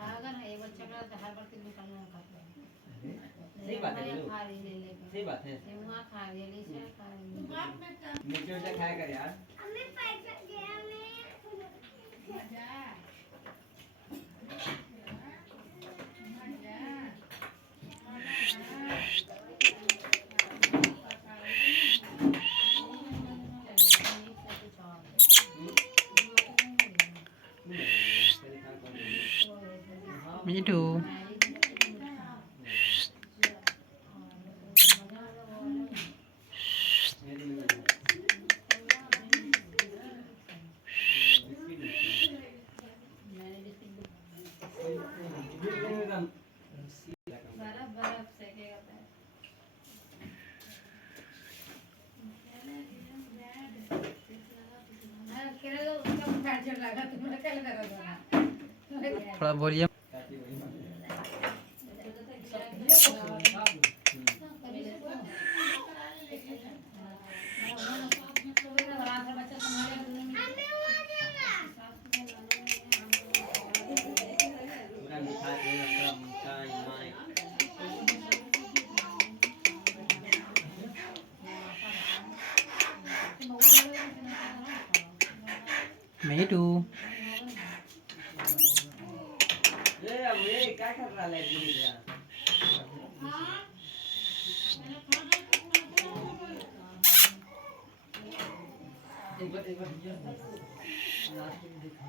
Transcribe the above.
खाएगा ना एक बच्चा का हर बार तीन निकलना खाता है। सही बात है बोलो। खा रही ले सही बात है। वहाँ खा रही है लिसा खा रही है। मीठे मीठे खाया कर यार। हमें पैसा गया मैं मीठू बर्फ सेकेगा पैर। थोड़ा बोलिए। मीठू ये क्या कर रहा है एक बार लास्ट में दिखा